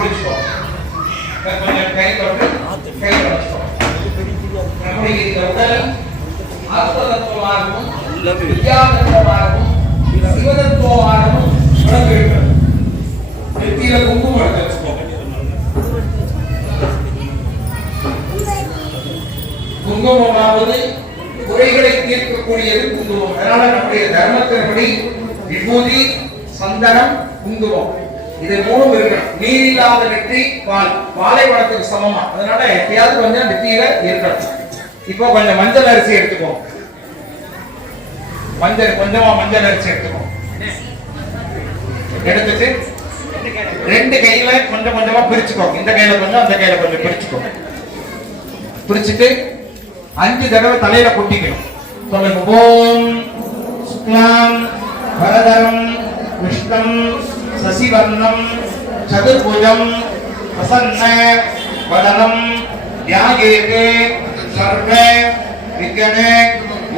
பிடிச்சுக்கோங்க. கொஞ்சம் கை தொட்டு கை வச்சுக்கோங்க. நம்முடைய இந்த உடல் ஆத்மதத்துவமாகவும் வித்யாதத்துவமாகவும் சிவதத்துவமாகவும் உணர்ந்து இருக்கிறது. நெத்தியில குங்குமம் எடுத்து வச்சுக்கோங்க. குங்குமமாவது குறைகளை தீர்க்கக்கூடியது குங்குமம். அதனால நம்முடைய தர்மத்தின்படி விபூதி, சந்தனம், குங்குமம் இது மூணும் இருக்கணும். நீர் இல்லாத நெற்றி வாழை பழத்துக்கு சமமா. அதனால எப்பயாவது கொஞ்சம் நெத்தியில இருக்கணும். இப்போ கொஞ்சம் மஞ்சள் அரிசி எடுத்துக்கோங்க. கொஞ்சமா மஞ்சள் அரிசி எடுத்துக்கோங்க. எடுத்துட்டு ரெண்டு கையில கொஞ்சம் கொஞ்சமா பிரிச்சுக்கோங்க. இந்த கையில கொஞ்சம், அந்த கையில கொஞ்சம் பிரிச்சுக்கோங்க. பிரிச்சுட்டு 5 தடவை தலையில கொட்டிக்கணும். சொல்லுங்க. ஓம் சுக்லாம் வரதரம் விஷ்ணம் சசிவர்ணம் சதுர்புஜம் பிரசன்ன வதனம் தியாகேதே சர்வ விக்ன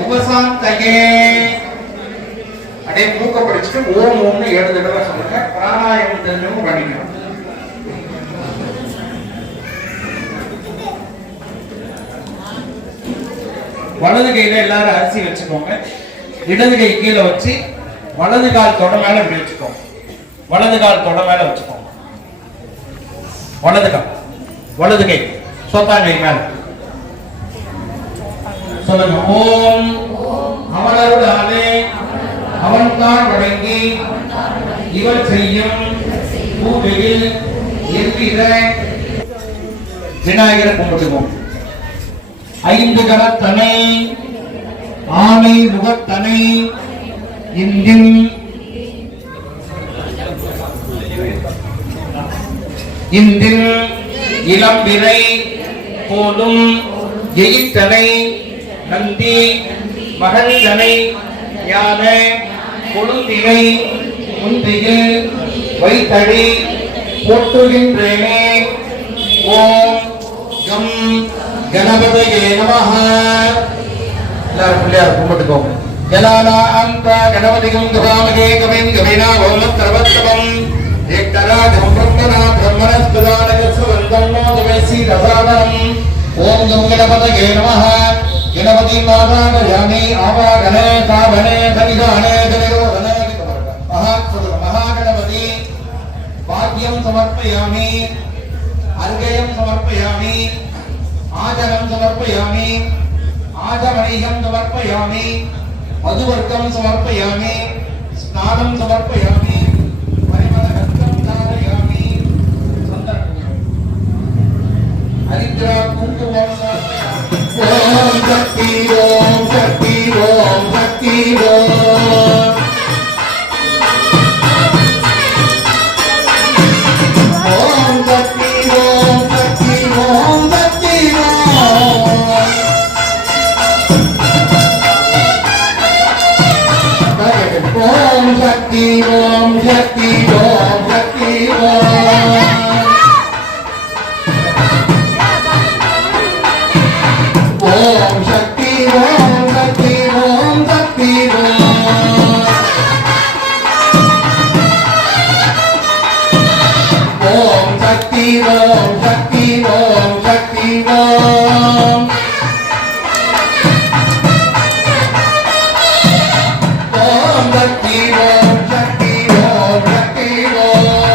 உபசாந்தயே. அப்படியே மூக்க படிச்சுட்டு ஓம் ஓம்னு 7 தடவை சொல்லுங்க. பிராணாயாமம் தெரிஞ்சவங்க பண்ணிக்கணும். வலது கையில எல்லாரும் அரிசி வச்சுக்கோங்க. இடது கை கீழே வச்சு வலது கால் தொட மேல இப்படி வச்சுக்கோங்க. வலது கால் தொட மேல வச்சுக்கோங்க. வலது கை சொத்தாங்கை மேல சொல்லுங்க. ஓம் அவனருளாலே அவன்தான் வழங்கி இவர் செய்யும் பூஜையில் எவ்வித விநாயகரை கும்பிட்டுவோம். 5 கரத்தனை ஆமை முகத்தனை இந்தின் இளம்பிரை போலும் எயித்தனை நந்தி மகந்தனை ஞான கொழுந்தினை முந்தியில் வைத்தடி போற்றுகின்றேனே. ஓம் கம் கணபதியே நமஹ. எல்லாரும் பிள்ளையார் கும்பிட்டுக்கோங்க. ஜலானாந்த கணபதிகம் துகாமகே கவிம் கவினா ஓமத்ரவத்தவம் ஏக்தராஜம் பிரம்மணா பிரம்மணஸ்துதானகஸ்வந்தன்னோ துவேசி ரசாதனம். ஓம் கம் கணபதியே நமஹ. கணபதி மாதாகயாமி ஆவாகனே காவனே கனிதானே கனிரோதனே மகாகணபதி பாக்யம் சமர்ப்பயாமி அர்கயம் சமர்ப்பயாமி ஆஜனம் சமர்ப்பயாமி ஆஜமணிகம் சமர்ப்பயாமி மதுவர்க்கம் சமர்ப்பயாமி ஸ்நானம் சமர்ப்பயாமி பரிமளகந்தம் தாரயாமி சந்தனம் ஹரித்ரா குங்குமம் சமர்ப்பயாமி. ஓம் சக்தி ஓம் சக்தி ஓம் சக்தி ஓம். ஓம் சக்தி ஓம் சக்தி ஓம் சக்தி ஓம். ஓம் சக்தி ஓம் சக்தி ஓம் சக்தி ஓம். ஓம் சக்தி ஓம் சக்தி ஓம் சக்தி ஓம். ஓம் சக்தி ஓம் சக்தி ஓம் சக்தி ஓம். ஓம் சக்தி ஓம் சக்தி ஓம் சக்தி ஓம்.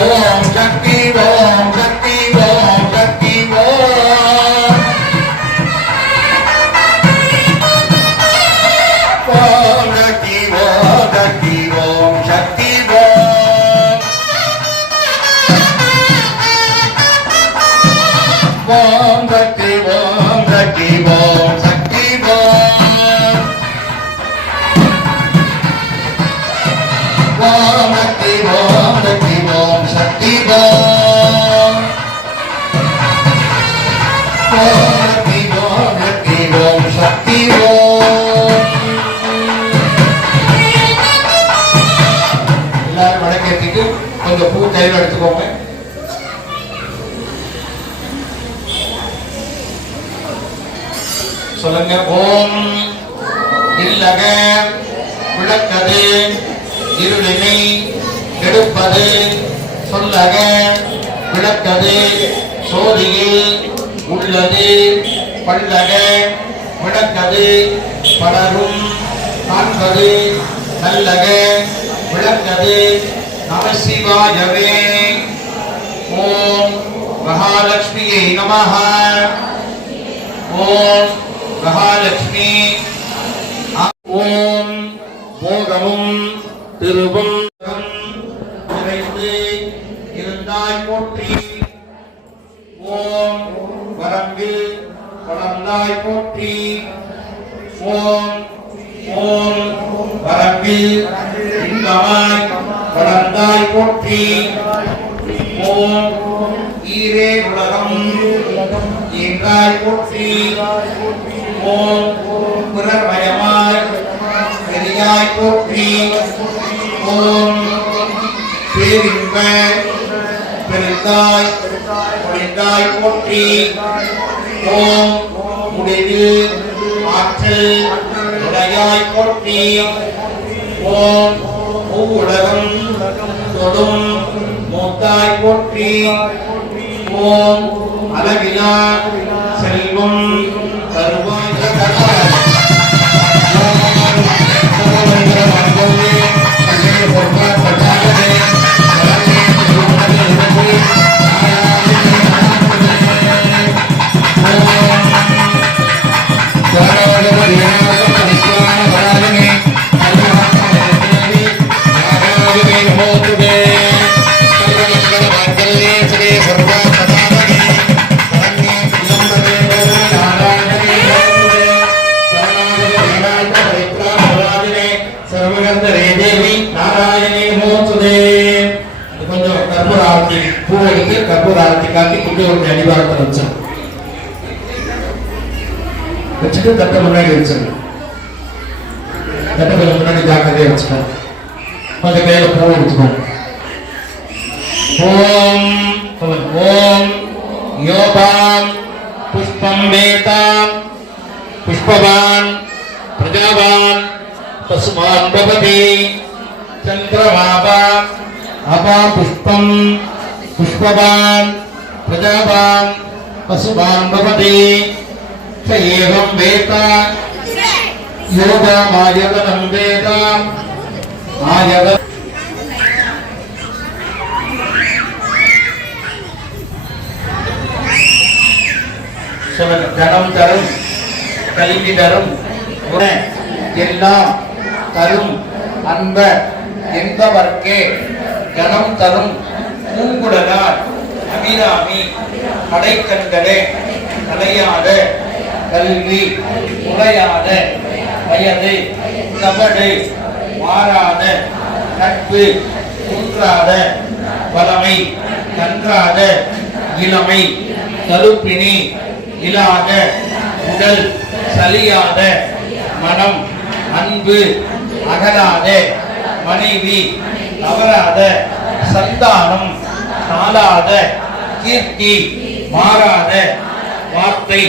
ஓம் சக்தி ஓம் சக்தி ஓம் சக்தி ஓம். ஓம் சக்தி ஓம் சக்தி ஓம் சக்தி ஓம். ஓம் சக்தி ஓம் சக்தி ஓம் சக்தி ஓம். ஓம் சக்தி ஓம் சக்தி ஓம் சக்தி ஓம். ஓம் சக்தி ஓம் சக்தி ஓம் சக்தி ஓம். எல்லாரும் வணக்கத்துக்கு கொஞ்சம் பூ கையில் எடுத்துக்கோங்க. சொல்லுங்க. ஓம் இல்லக விளக்கது இருளினை கெடுப்பது சொல்லக விளக்கது சோதியில் உள்ளது பல்லக விளக்கது பலரும் காண்பது நல்லக விளக்கது நமசிவாயவே. ஓம் மகாலட்சுமியை நமஹ. ஓம் மகாலட்சுமி. ஓம் போகமும் திருவும் நிறைந்து இருந்தாய் போற்றி. ஓம் வரம்பில் வளர்ந்தாய் போற்றி. ஓம் ஓம் வரம்பில் இன்பமாய் வளர்ந்தாய் போற்றி. ஓம் ஈரே உலகம் ஈன்றாய் போற்றி. ஓம் புறமயமாய் பெரியாய் போற்றி. ஓம் பேரின்ப பெருந்தாய் பொழிந்தாய் போற்றி. ஓம் முடிவு ஆற்றல் உடையாய் போற்றி. ஓம் உலகம் தொடும் மூத்தாய் போற்றி. ஓம் அளவிலா செல்வம் தருவாய். கற்பூராரத்தி காட்டி கொண்டு ஒரு அடிவாரத்தை வச்சுட்டு தட்டை முன்னாடி வச்சிருங்க. தட்டை கொஞ்சம் முன்னாடி ஜாக்கிரதையா வச்சுக்கோங்க. கொஞ்சம் கையில பூ எடுத்துக்கோங்க. ஓம் ஓம் யோபாம் புஷ்பம் வேதாம் புஷ்பவான் பிரஜாவான் பசுமான் பவதி சந்திரமாவான் அபாம் புஷ்பம் புஷ்பவான் பிரஜாவான் பசுமான் பவதி ச ஏவம் வேதா யோகமாயதனம் வேதா ஆயத தனம் தரும் கல்வி தரும் எல்லாம் தரும் அன்ப என்பவர்க்கே கனம் தரும் பூங்குடனார் அபிராமி கடைக்கண்களே கலையாத கல்வி முறையாத வயது கபடு மாறாத நட்பு குன்றாத வளமை கன்றாத இளமை கருப்பினி இல்லாத உடல் சலியாத மனம் அன்பு அகலாத மனைவி தவறாத சந்தானம் தாளாத கீர்த்தி மாறாத வார்த்தை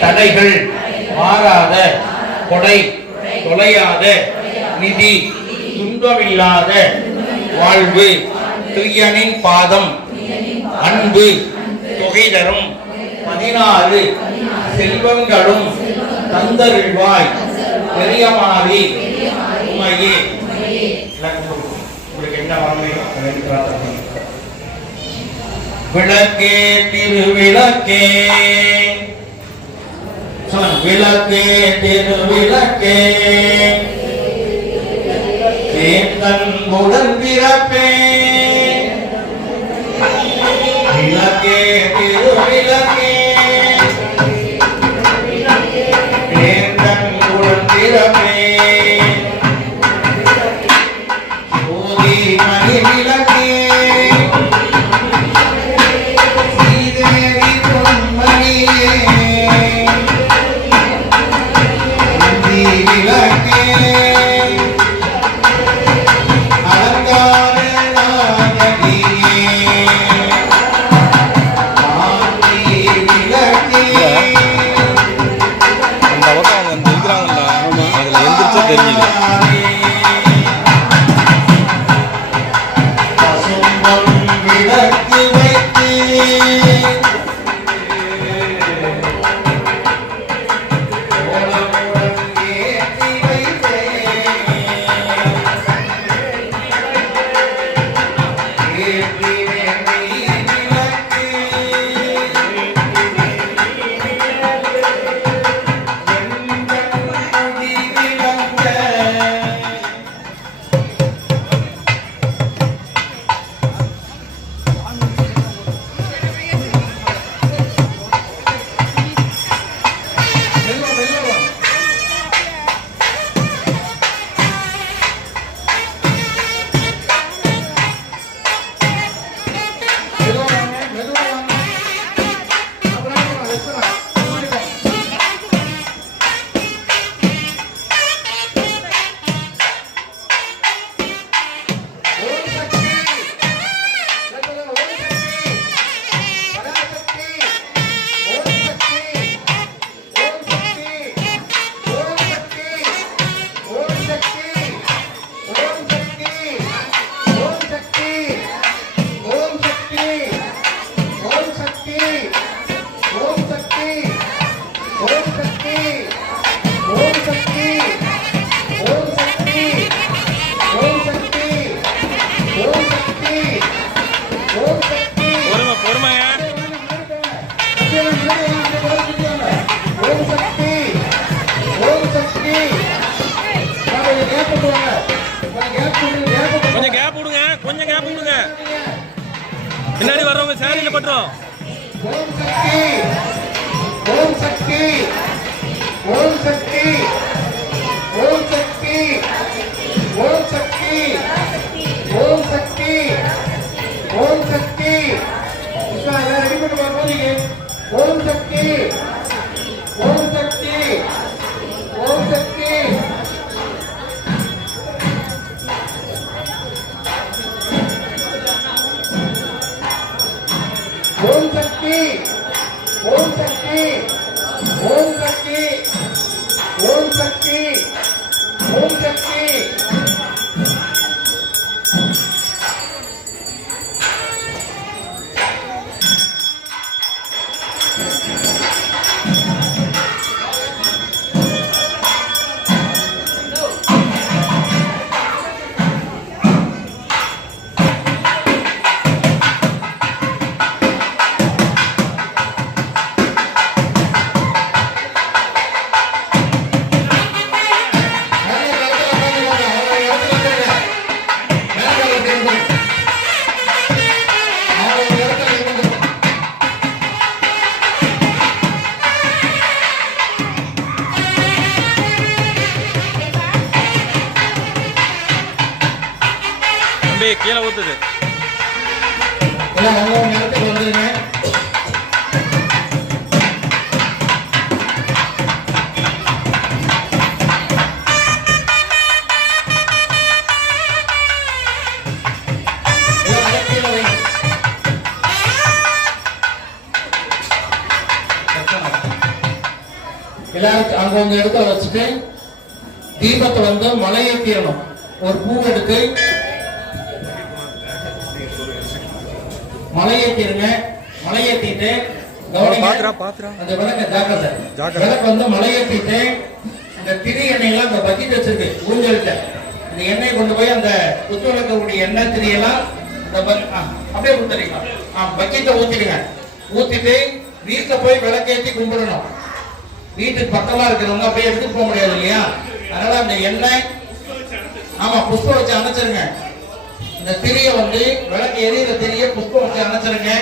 தடைகள் மாறாத கொடை தொலையாத நிதி துன்பமில்லாத வாழ்வு துய்யனின் பாதம் அன்பு தொகை தரும் 16 செல்வங்களும் தந்தருள்வாய் பெரியமாறி உமையே. உங்களுக்கு என்ன வரணும்? விளக்கே திருவிளக்கே விளக்கே திருவிளக்கே தேன் உடன் பிறப்பே விளக்கே திருவிளக்கே தேன் உடன் பிறப்பே ஜோதி மணி விளக்கே ஸ்ரீதேவி பொன்மணியே விளக்கே அலங்கார கொஞ்சம் கேப் விடுங்க, கொஞ்சம் கேப் விடுங்க. பின்னாடி வர்றவங்க சேரியில பட்டுரும். ஓம் சக்தி, ஓம் சக்தி, ஓம் சக்தி, ஓம் சக்தி, ஓம் சக்தி, ஓம் சக்தி, ஓம் சக்தி. ரெடி பண்ணி போறீங்க. ஓம் சக்தி, ஓம் சக்தி, ஓம் சக்தி. ஓம் சக்தி, ஓம் சக்தி, ஓம் சக்தி, ஓம் சக்தி, ஓம் சக்தி. கீழே ஊத்துது. இடத்துக்கு வந்துருங்க. எல்லாரும் அங்க இடத்துல வச்சுட்டு தீபத்தை வந்து மலையேற்றிடணும். ஒரு பூ எடுத்து மலையேற்றிருங்க. மலையேற்றிட்டு அந்த விளக்க விளக்கு வந்து மலையேற்றிட்டு இந்த திரி எண்ணெயெல்லாம் இந்த பக்கெட் வச்சிருக்கு ஊஞ்சல்கிட்ட இந்த எண்ணெய் கொண்டு போய் அந்த குத்து விளக்கக்கூடிய எண்ணெய் திரியெல்லாம் அப்படியே ஊத்துறீங்க. பக்கெட்டை ஊத்திடுங்க. ஊத்திட்டு வீட்டுல போய் விளக்கேற்றி கும்பிடணும். வீட்டுக்கு பக்கமா இருக்கிறவங்க அப்படியே எடுத்துட்டு போக முடியாது இல்லையா? அதனால அந்த எண்ணெய் புஷ்பம் வச்சு அணைச்சிருங்க. இந்த திரிய வந்து விளக்கு எரியிற திரிய புஷ்பம் வச்சு அணைச்சிருங்க.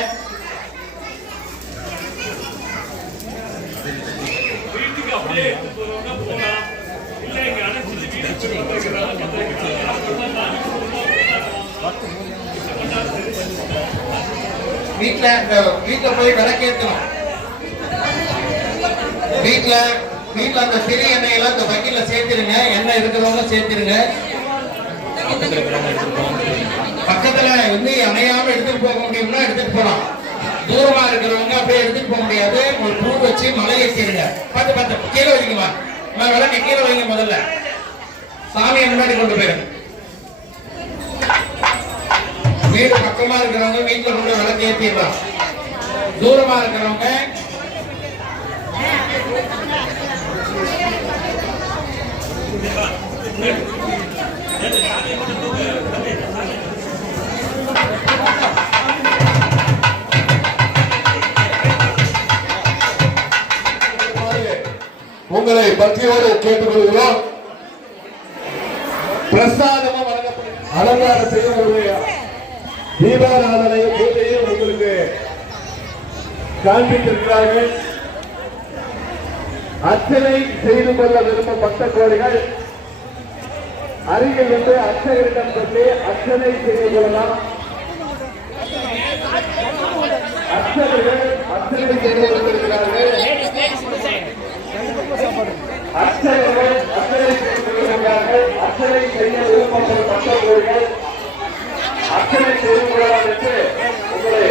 வீட்டுல போய் விளக்கேற்றணும். வீட்டுல அந்த திரி எண்ணெயெல்லாம் இந்த வக்கீல சேர்த்திருங்க. எண்ணெய் இருக்கிறவங்க சேர்த்திருங்க. பக்கத்துல வந்து அணையாம எடுத்துட்டு போக முடியும்னா எடுத்துட்டு போலாம். தூரமா இருக்கிறவங்க அப்படியே எடுத்துட்டு போக முடியாது. ஒரு பூ வச்சு மலை ஏற்றிடுங்க. பார்த்து பார்த்து கீழே வைக்குமா விளக்கு கீழே வைங்க. முதல்ல சாமியை முன்னாடி கொண்டு போயிருங்க. வீடு பக்கமா இருக்கிறவங்க வீட்டுல கொண்டு விளக்கு ஏற்றிடலாம். தூரமா இருக்கிறவங்க உங்களை பற்றியோடு கேட்டுக்கொள்கிறோம். பிரசாதமும் வழங்கப்படும். அலங்காரத்தையும் ஒரு தீபாராதனையும் பூஜையும் உங்களுக்கு காண்பித்திருக்கிறார்கள். அர்ச்சனை செய்து கொள்ள விரும்பும் பக்த கோடிகள் அருகில் வந்து அர்ச்சகரிடம் சொல்லி அர்ச்சனை செய்து கொள்ளலாம். அர்ச்சகர்கள் அர்ச்சனை செய்து கொண்டிருக்கிறார்கள். அர்ச்சகர்கள் அர்ச்சனை செய்து கொண்டிருக்கிறார்கள். அர்ச்சனை செய்ய விரும்பப்படும் பக்த கோடிகள் அர்ச்சனை செய்து கொள்ளலாம் என்று உங்களை